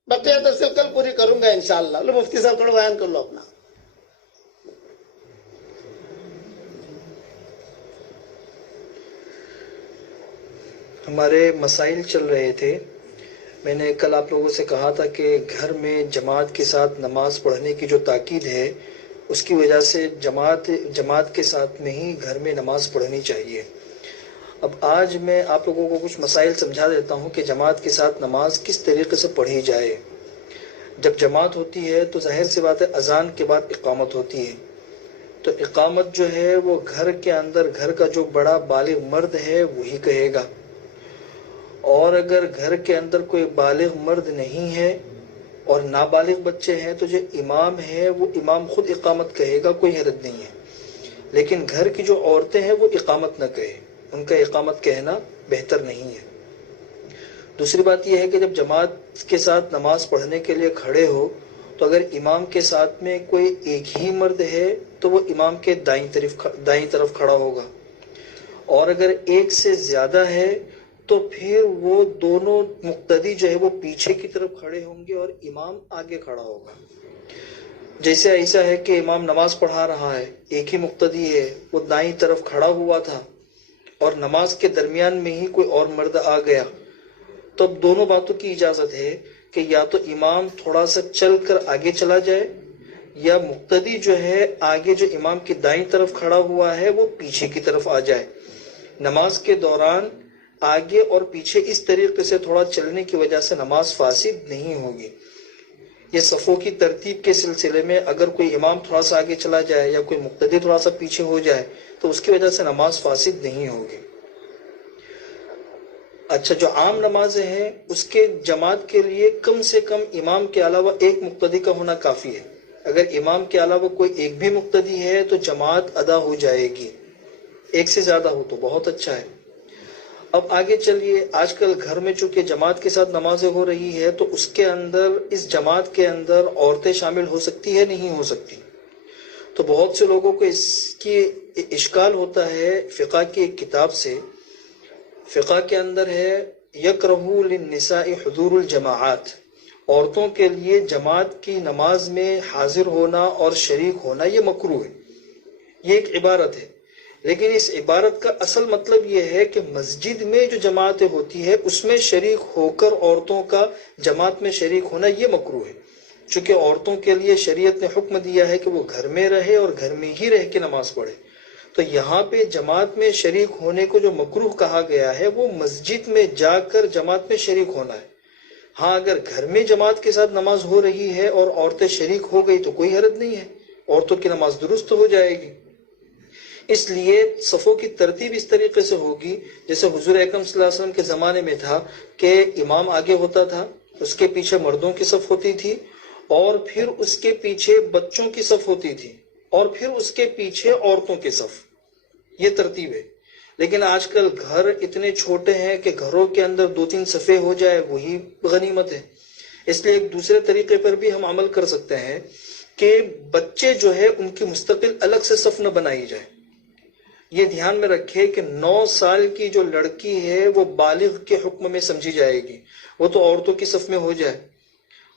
بقیہ تفصیل کل پوری کروں گا انشاءاللہ. لو مفتی صاحب تھوڑا بیان کر لو اپنا. ہمارے مسائل چل رہے تھے. میں نے کل آپ لوگوں سے کہا تھا کہ گھر میں جماعت کے ساتھ نماز پڑھنے کی جو تاکید ہے اس کی وجہ سے جماعت کے ساتھ میں ہی گھر میں نماز پڑھنی چاہیے. اب آج میں آپ لوگوں کو کچھ مسائل سمجھا دیتا ہوں کہ جماعت کے ساتھ نماز کس طریقے سے پڑھی جائے. جب جماعت ہوتی ہے تو ظاہر سی بات ہے اذان کے بعد اقامت ہوتی ہے, تو اقامت جو ہے وہ گھر کے اندر گھر کا جو بڑا بالغ مرد ہے وہی کہے گا, اور اگر گھر کے اندر کوئی بالغ مرد نہیں ہے اور نابالغ بچے ہیں تو جو امام ہے وہ امام خود اقامت کہے گا, کوئی حرج نہیں ہے. لیکن گھر کی جو عورتیں ہیں وہ اقامت نہ کہے, ان کا اقامت کہنا بہتر نہیں ہے. دوسری بات یہ ہے کہ جب جماعت کے ساتھ نماز پڑھنے کے لیے کھڑے ہو تو اگر امام کے ساتھ میں کوئی ایک ہی مرد ہے تو وہ امام کے دائیں طرف کھڑا ہوگا, اور اگر ایک سے زیادہ ہے تو پھر وہ دونوں مقتدی جو ہے وہ پیچھے کی طرف کھڑے ہوں گے اور امام آگے کھڑا ہوگا. جیسے ایسا ہے کہ امام نماز پڑھا رہا ہے, ایک ہی مقتدی ہے, وہ دائیں طرف کھڑا ہوا تھا اور نماز کے درمیان میں ہی کوئی اور مرد آ گیا, تو اب دونوں باتوں کی اجازت ہے کہ یا تو امام تھوڑا سا چل کر آگے چلا جائے، یا مقتدی جو ہے آگے جو امام کی دائیں طرف کھڑا ہوا ہے وہ پیچھے کی طرف آ جائے۔ نماز کے دوران آگے اور پیچھے اس طریقے سے تھوڑا چلنے کی وجہ سے نماز فاسد نہیں ہوگی۔ یہ صفوں کی ترتیب کے سلسلے میں اگر کوئی امام تھوڑا سا آگے چلا جائے یا کوئی مقتدی تھوڑا سا پیچھے ہو جائے تو اس کی وجہ سے نماز فاسد نہیں ہوگی۔ اچھا، جو عام نمازیں ہیں اس کے جماعت کے لیے کم سے کم امام کے علاوہ ایک مقتدی کا ہونا کافی ہے۔ اگر امام کے علاوہ کوئی ایک بھی مقتدی ہے تو جماعت ادا ہو جائے گی، ایک سے زیادہ ہو تو بہت اچھا ہے۔ اب آگے چلیے، آج کل گھر میں چونکہ جماعت کے ساتھ نمازیں ہو رہی ہے تو اس کے اندر، اس جماعت کے اندر عورتیں شامل ہو سکتی ہے نہیں ہو سکتی؟ تو بہت سے لوگوں کو اس کی اشکال ہوتا ہے فقہ کی ایک کتاب سے۔ فقہ کے اندر ہے یکرہ للنساء حضور الجماعات، عورتوں کے لیے جماعت کی نماز میں حاضر ہونا اور شریک ہونا یہ مکروہ ہے۔ یہ ایک عبارت ہے، لیکن اس عبارت کا اصل مطلب یہ ہے کہ مسجد میں جو جماعتیں ہوتی ہے اس میں شریک ہو کر عورتوں کا جماعت میں شریک ہونا یہ مکروہ ہے۔ چونکہ عورتوں کے لیے شریعت نے حکم دیا ہے کہ وہ گھر میں رہے اور گھر میں ہی رہ کے نماز پڑھے، تو یہاں پہ جماعت میں شریک ہونے کو جو مکروہ کہا گیا ہے وہ مسجد میں جا کر جماعت میں شریک ہونا ہے۔ ہاں، اگر گھر میں جماعت کے ساتھ نماز ہو رہی ہے اور عورتیں شریک ہو گئی تو کوئی حرج نہیں ہے، عورتوں کی نماز درست ہو جائے گی۔ اس لیے صفوں کی ترتیب اس طریقے سے ہوگی جیسے حضور اکرم صلی اللہ علیہ وسلم کے زمانے میں تھا کہ امام آگے ہوتا تھا، اس کے پیچھے مردوں کی صف ہوتی تھی، اور پھر اس کے پیچھے بچوں کی صف ہوتی تھی، اور پھر اس کے پیچھے عورتوں کی صف۔ یہ ترتیب ہے۔ لیکن آج کل گھر اتنے چھوٹے ہیں کہ گھروں کے اندر 2-3 صفیں ہو جائے وہی غنیمت ہے۔ اس لیے ایک دوسرے طریقے پر بھی ہم عمل کر سکتے ہیں کہ بچے جو ہے ان کی مستقل الگ سے صف نہ بنائی جائے۔ یہ دھیان میں رکھے کہ 9 سال کی جو لڑکی ہے وہ بالغ کے حکم میں سمجھی جائے گی، وہ تو عورتوں کی صف میں ہو جائے،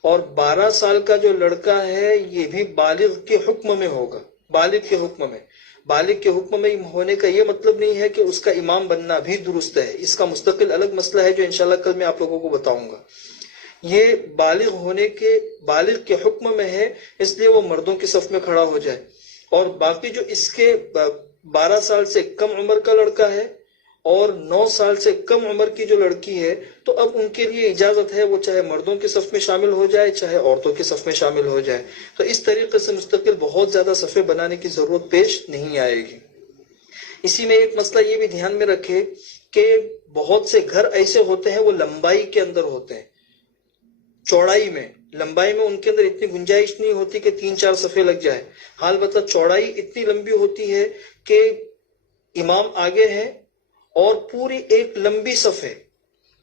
اور 12 سال کا جو لڑکا ہے یہ بھی بالغ کے حکم میں ہوگا، بالغ کے حکم میں۔ بالغ کے حکم میں ہونے کا یہ مطلب نہیں ہے کہ اس کا امام بننا بھی درست ہے، اس کا مستقل الگ مسئلہ ہے جو انشاءاللہ کل میں آپ لوگوں کو بتاؤں گا۔ یہ بالغ کے حکم میں ہے، اس لیے وہ مردوں کی صف میں کھڑا ہو جائے، اور باقی جو اس کے 12 سال سے کم عمر کا لڑکا ہے اور 9 سال سے کم عمر کی جو لڑکی ہے تو اب ان کے لیے اجازت ہے وہ چاہے مردوں کی صف میں شامل ہو جائے چاہے عورتوں کی صف میں شامل ہو جائے۔ تو اس طریقے سے مستقل بہت زیادہ صفیں بنانے کی ضرورت پیش نہیں آئے گی۔ اسی میں ایک مسئلہ یہ بھی دھیان میں رکھے کہ بہت سے گھر ایسے ہوتے ہیں وہ لمبائی کے اندر ہوتے ہیں، چوڑائی میں ان کے اندر اتنی گنجائش نہیں ہوتی کہ 3-4 صفیں لگ جائے۔ حال بتا چوڑائی اتنی لمبی ہوتی ہے کہ امام آگے ہے اور پوری ایک لمبی صف ہے،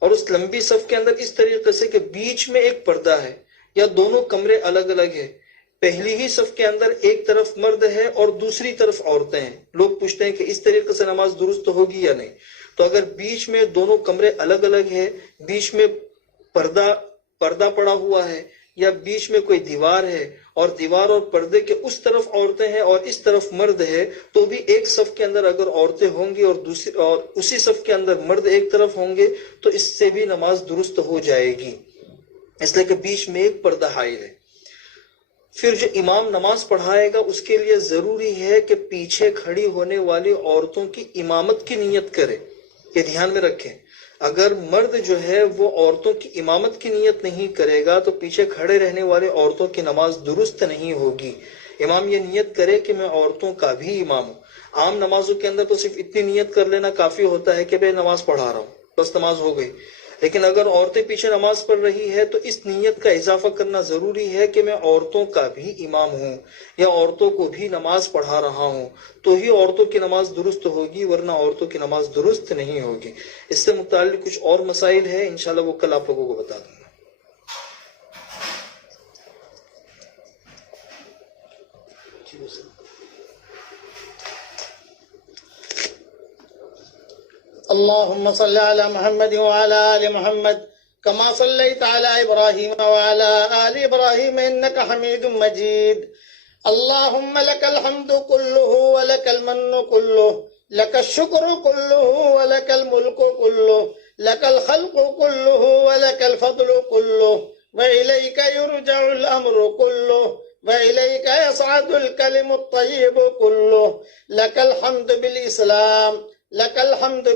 اور اس لمبی صف کے اندر اس طریقے سے کہ بیچ میں ایک پردہ ہے یا دونوں کمرے الگ الگ ہیں۔ پہلی ہی صف کے اندر ایک طرف مرد ہے اور دوسری طرف عورتیں ہیں۔ لوگ پوچھتے ہیں کہ اس طریقے سے نماز درست ہوگی یا نہیں؟ تو اگر بیچ میں دونوں کمرے الگ الگ ہیں، بیچ میں پردہ پڑا ہوا ہے، یا بیچ میں کوئی دیوار ہے اور دیوار اور پردے کے اس طرف عورتیں ہیں اور اس طرف مرد ہے، تو بھی ایک صف کے اندر اگر عورتیں ہوں گی اور اسی صف کے اندر مرد ایک طرف ہوں گے تو اس سے بھی نماز درست ہو جائے گی، اس لیے کہ بیچ میں ایک پردہ حائل ہے۔ پھر جو امام نماز پڑھائے گا اس کے لیے ضروری ہے کہ پیچھے کھڑی ہونے والی عورتوں کی امامت کی نیت کرے۔ یہ دھیان میں رکھیں، اگر مرد جو ہے وہ عورتوں کی امامت کی نیت نہیں کرے گا تو پیچھے کھڑے رہنے والے عورتوں کی نماز درست نہیں ہوگی۔ امام یہ نیت کرے کہ میں عورتوں کا بھی امام ہوں۔ عام نمازوں کے اندر تو صرف اتنی نیت کر لینا کافی ہوتا ہے کہ میں نماز پڑھا رہا ہوں، بس نماز ہو گئی۔ لیکن اگر عورتیں پیچھے نماز پڑھ رہی ہے تو اس نیت کا اضافہ کرنا ضروری ہے کہ میں عورتوں کا بھی امام ہوں یا عورتوں کو بھی نماز پڑھا رہا ہوں، تو ہی عورتوں کی نماز درست ہوگی، ورنہ عورتوں کی نماز درست نہیں ہوگی۔ اس سے متعلق کچھ اور مسائل ہیں، انشاءاللہ وہ کل آپ لوگوں کو بتا دوں گا۔ اللهم صل على محمد وعلى آل محمد كما صليت على إبراهيم وعلى آل إبراهيم إنك حميد مجيد. اللهم لك الحمد كله ولك المن كله، لك الشكر كله ولك الملك كله، لك الخلق كله ولك الفضل كله، وإليك يرجع الأمر كله وإليك يصعد الكلم الطيب كله لك الحمد بالإسلام لك الحمد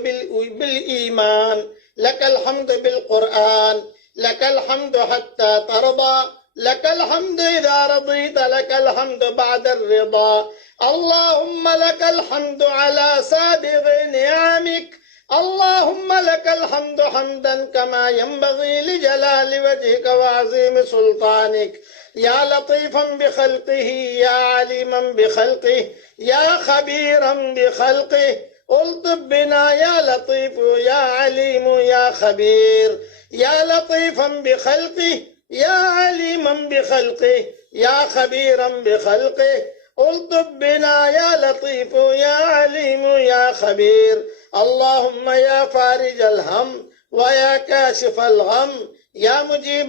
بالإيمان لك الحمد بالقرآن لك الحمد حتى ترضى لك الحمد إذا رضيت لك الحمد بعد الرضا اللهم لك الحمد على سابغ نعمك اللهم لك الحمد حمدا كما ينبغي لجلال وجهك وعظيم سلطانك يا لطيفا بخلقه يا عليما بخلقه يا خبيرا بخلقه الطف بنا يا لطيف يا عليم يا خبير يا لطيفا بخلقه يا عليما بخلقه يا خبيرا بخلقه الطف بنا يا لطيف يا عليم يا خبير اللهم يا فارج الهم ويا كاشف الغم يا مجيب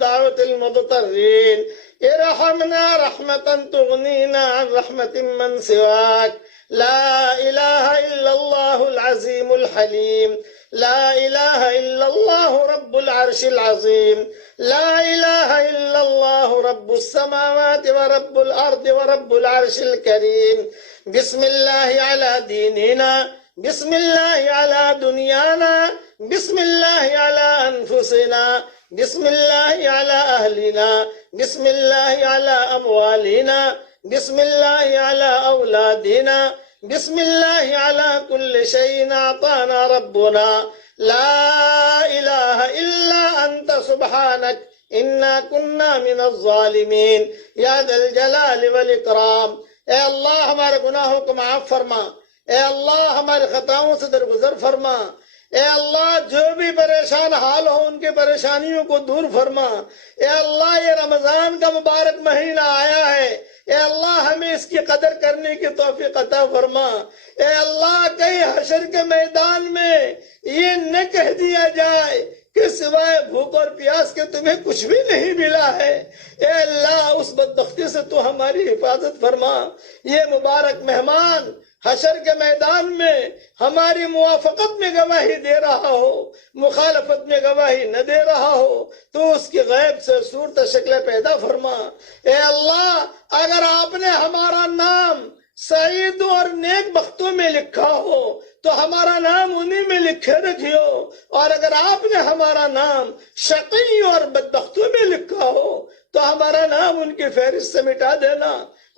دعوة المضطرين ارحمنا رحمة تغنينا عن رحمة من سواك لا إله إلا الله العظيم الحليم لا إله إلا الله رب العرش العظيم لا إله إلا الله رب السماوات ورب الأرض ورب العرش الكريم بسم الله على ديننا بسم الله على دنيانا بسم الله على أنفسنا بسم الله على أهلنا بسم الله على أموالنا بسم الله على أولادنا بسم الله على كل شيء أعطانا ربنا لا إله إلا أنت سبحانك إنا كنا من الظالمين یا ذا الجلال والإکرام. اے اللہ ہمارے گناہوں کو معاف فرما، اے اللہ ہمارے خطاؤں سے درگزر فرما، اے اللہ جو بھی پریشان حال ہو ان کے پریشانیوں کو دور فرما. اے اللہ یہ رمضان کا مبارک مہینہ آیا ہے، اے اللہ ہمیں اس کی قدر کرنے کی توفیق عطا فرما. اے اللہ کہیں حشر کے میدان میں یہ نہ کہہ دیا جائے کہ سوائے بھوک اور پیاس کے تمہیں کچھ بھی نہیں ملا ہے. اے اللہ اس بدبختی سے تو ہماری حفاظت فرما. یہ مبارک مہمان حشر کے میدان میں ہماری موافقت میں گواہی دے رہا ہو، مخالفت میں گواہی نہ دے رہا ہو، تو اس کی غیب سے صورت شکل پیدا فرما. اے اللہ اگر آپ نے ہمارا نام سعید اور نیک بختوں میں لکھا ہو تو ہمارا نام انہی میں لکھے رکھیو، اور اگر آپ نے ہمارا نام شقی اور بدبختوں میں لکھا ہو تو ہمارا نام ان کی فہرست سے مٹا دینا،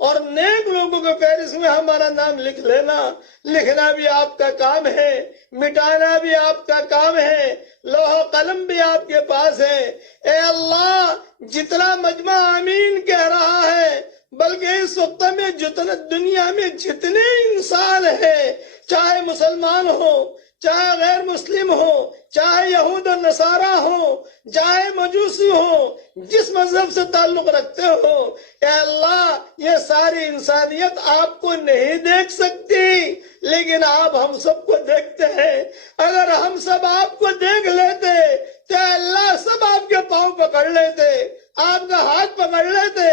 اور نیک لوگوں کے فہرست میں ہمارا نام لکھ لینا. لکھنا بھی آپ کا کام ہے، مٹانا بھی آپ کا کام ہے، لوح قلم بھی آپ کے پاس ہے. اے اللہ جتنا مجمع آمین کہہ رہا ہے، بلکہ اس وقت میں جتنا دنیا میں جتنے انسان ہیں، چاہے مسلمان ہو، چاہے غیر مسلم ہو، چاہے یہود و نصارہ ہو، چاہے مجوسی ہو، جس مذہب سے تعلق رکھتے ہو، اے اللہ یہ ساری انسانیت آپ کو نہیں دیکھ سکتی، لیکن آپ ہم سب کو دیکھتے ہیں. اگر ہم سب آپ کو دیکھ لیتے تو اے اللہ سب آپ کے پاؤں پکڑ لیتے، آپ کا ہاتھ پکڑ لیتے،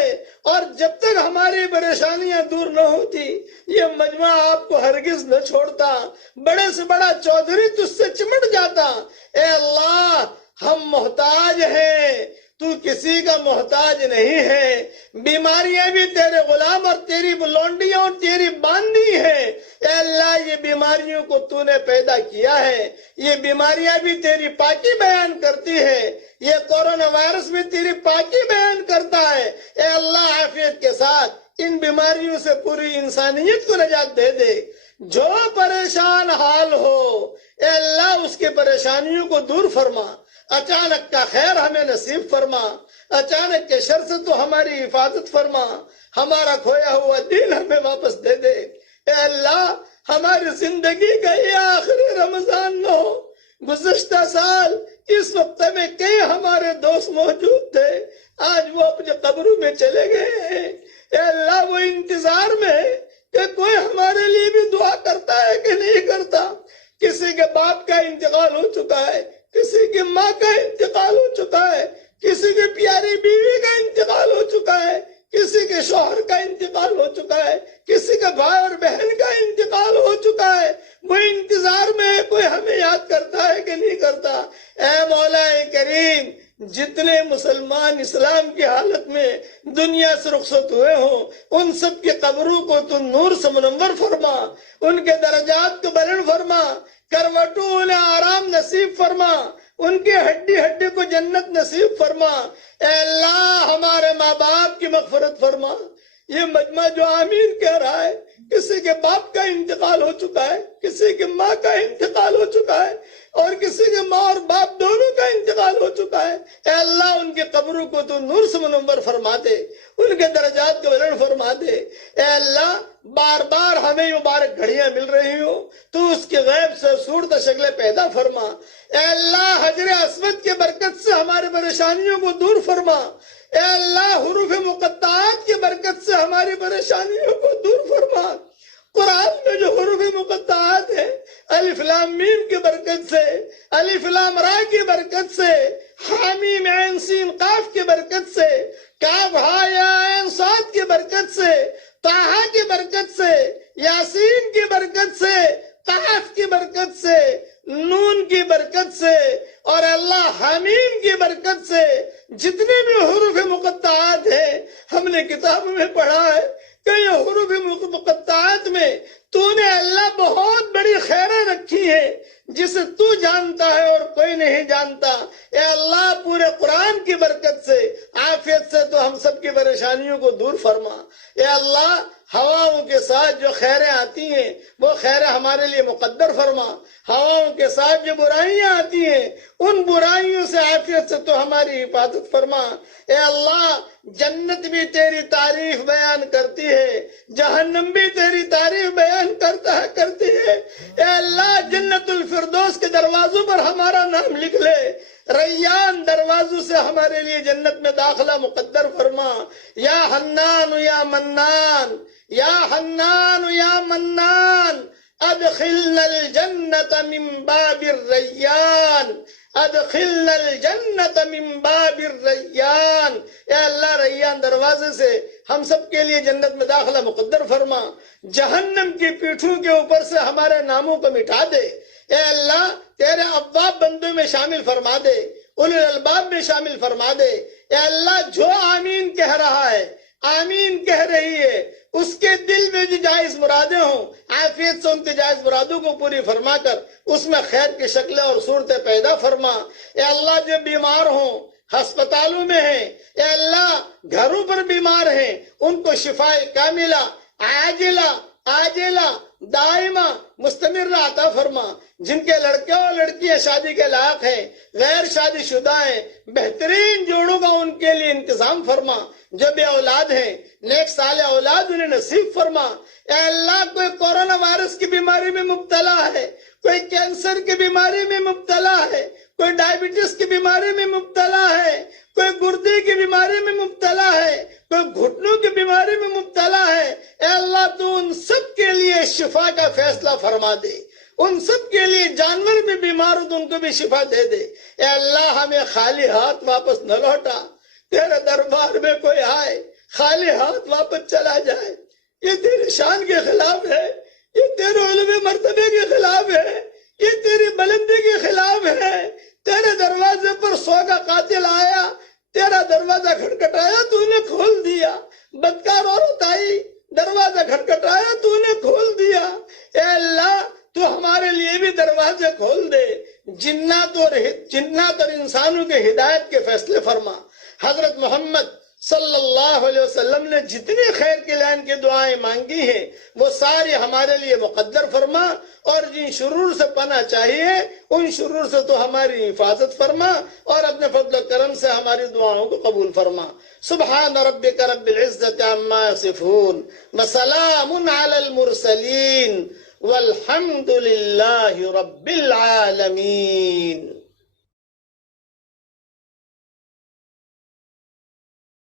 اور جب تک ہماری پریشانیاں دور نہ ہوتی یہ مجمع آپ کو ہرگز نہ چھوڑتا. بڑے سے بڑا چودھری تجھ سے چمٹ جاتا. اے اللہ ہم محتاج ہیں، تو کسی کا محتاج نہیں ہے. بیماریاں بھی تیرے غلام اور تیری لونڈیاں اور تیری باندی ہیں. اے اللہ یہ بیماریوں کو تو نے پیدا کیا ہے، یہ بیماریاں بھی تیری پاکی بیان کرتی ہے، یہ کورونا وائرس بھی تیری پاکی بیان کرتا ہے. اے اللہ عافیت کے ساتھ ان بیماریوں سے پوری انسانیت کو نجات دے دے. جو پریشان حال ہو اے اللہ اس کے پریشانیوں کو دور فرما. اچانک کا خیر ہمیں نصیب فرما، اچانک کے شر سے تو ہماری حفاظت فرما. ہمارا کھویا ہوا دین ہمیں واپس دے دے. اے اللہ ہماری زندگی کا یہ آخری رمضان نہ ہو. گزشتہ سال اس وقت میں کئی ہمارے دوست موجود تھے، آج وہ اپنے قبروں میں چلے گئے ہیں. اے اللہ وہ انتظار میں کہ کوئی ہمارے لیے بھی دعا کرتا ہے کہ نہیں کرتا. کسی کے باپ کا انتقال ہو چکا ہے، کسی کی ماں کا انتقال ہو چکا ہے، کسی کی پیاری بیوی کا انتقال ہو چکا ہے، کسی کے شوہر کا انتقال ہو چکا ہے، کسی کے بھائی اور بہن کا انتقال ہو چکا ہے. وہ انتظار میں کوئی ہمیں یاد کرتا ہے کہ نہیں کرتا. اے مولا کریم جتنے مسلمان اسلام کی حالت میں دنیا سے رخصت ہوئے ہوں ان سب کی قبروں کو تو نور سے منور فرما، ان کے درجات کو بلند فرما، کروٹوں انہیں آرام نصیب فرما، ان کے ہڈی ہڈی کو جنت نصیب فرما۔ اے اللہ ہمارے ماں باپ کی مغفرت فرما۔ یہ مجمع جو آمین کہہ رہا ہے، کسی کے باپ کا انتقال ہو چکا ہے، کسی کے ماں کا انتقال ہو چکا ہے، اور کسی کے ماں اور باپ دونوں کا انتقال ہو چکا ہے۔ اے اللہ ان کی قبروں کو تو نور سے منور فرما دے، ان کے درجات کو بلند فرما دے۔ اے اللہ بار بار ہمیں مبارک گھڑیاں مل رہی ہوں، تو اس کے غیب سے صورت شکلیں پیدا فرما۔ اے اللہ حجر اسود کے برکت سے ہماری پریشانیوں کو دور فرما۔ اے اللہ حروف مقطعات کی برکت سے ہماری پریشانیوں کو دور فرما۔ قرآن میں جو حروف مقطعات ہیں، الف لام میم کی برکت سے، الف لام را کی برکت سے، حامیم عین سین قاف کی برکت سے، کاف ہا یا عین صاد کی برکت سے، طٰہٰ کی برکت سے، یاسین کی برکت سے، قاف کی برکت سے، نون کی برکت سے، اور اللہ حمیم کی برکت سے جتنے بھی حروف مقطعات ہیں ہم نے کتابوں میں پڑھا ہے کہ یہ حروف مقطعات میں تو نے اللہ بہت بڑی خیریں رکھی ہیں جسے تو جانتا ہے اور کوئی نہیں جانتا۔ اے اللہ پورے قرآن کی برکت سے عافیت سے تو ہم سب کی پریشانیوں کو دور فرما۔ اے اللہ ہواؤں کے ساتھ جو خیریں آتی ہیں وہ خیریں ہمارے لیے مقدر فرما، ہواؤں کے ساتھ جو برائیاں آتی ہیں ان برائیوں سے عافیت سے تو ہماری حفاظت فرما۔ اے اللہ جنت بھی تیری تعریف بیان کرتی ہے، جہنم بھی تیری تعریف بیان کرتی ہے۔ اے اللہ جنت الفردوس کے دروازوں پر ہمارا نام لکھ لے، ریان دروازوں سے ہمارے لیے جنت میں داخلہ مقدر فرما۔ یا حنان یا منان، یا حنان یا منان، ادخلنا الجنت من باب الریان، ادخلنا الجنت من باب الریان۔ اے اللہ ریان دروازے سے ہم سب کے لیے جنت میں داخلہ مقدر فرما، جہنم کی پیٹھوں کے اوپر سے ہمارے ناموں کو مٹا دے۔ اے اللہ تیرے ابواب بندوں میں شامل فرما دے، اولو الالباب میں شامل فرما دے۔ اے اللہ جو آمین کہہ رہا ہے، آمین کہہ رہی ہے، اس کے دل میں جو جائز مرادیں ہوں عافیت سے ان کے جائز مرادوں کو پوری فرما کر اس میں خیر کی شکلیں اور صورتیں پیدا فرما۔ اے اللہ جو بیمار ہوں ہسپتالوں میں ہیں، اے اللہ گھروں پر بیمار ہیں ان کو شفا کاملہ عاجلہ دائمہ مستمرہ عطا فرما۔ جن کے لڑکے اور لڑکیاں شادی کے لائق ہیں، غیر شادی شدہ ہیں، بہترین جوڑوں کا ان کے لیے انتظام فرما۔ جو بے اولاد ہیں نیک صالح اولاد انہیں نصیب فرما۔ اے اللہ کوئی کورونا وائرس کی بیماری میں مبتلا ہے، کوئی کینسر کی بیماری میں مبتلا ہے، کوئی ڈائبٹیز کی بیماری میں مبتلا ہے، کوئی گردے کی بیماری میں مبتلا ہے، کوئی گھٹنوں کی بیماری میں مبتلا ہے، اے اللہ تو ان سب کے لیے شفا کا فیصلہ فرما دے۔ ان سب کے لیے جانور بھی بیمار ہو تو ان کو بھی شفا دے دے۔ اے اللہ ہمیں خالی ہاتھ واپس نہ لوٹا، تیرے دربار میں کوئی آئے خالی ہاتھ واپس چلا جائے یہ تیری شان کے خلاف ہے، یہ تیرے علو مرتبے کے خلاف ہے، یہ تیری بلندی کے خلاف ہے۔ تیرے دروازے پر 100 کا قاتل آیا، تیرا دروازہ کھٹکھٹایا تو نے کھول دیا، بدکار عورت آئی دروازہ کھٹکھٹایا تو نے کھول دیا۔ اے اللہ تو ہمارے لیے بھی دروازے کھول دے، جنات اور انسانوں کے ہدایت کے فیصلے فرما۔ حضرت محمد صلی اللہ علیہ وسلم نے جتنی خیر کی لائن کی دعائیں مانگی ہیں وہ ساری ہمارے لیے مقدر فرما، اور جن شرور سے پناہ چاہیے ان شرور سے تو ہماری حفاظت فرما، اور اپنے فضل و کرم سے ہماری دعاؤں کو قبول فرما۔ سبحان ربک رب العزت عما یصفون وسلام علی المرسلین والحمد للہ رب العالمین۔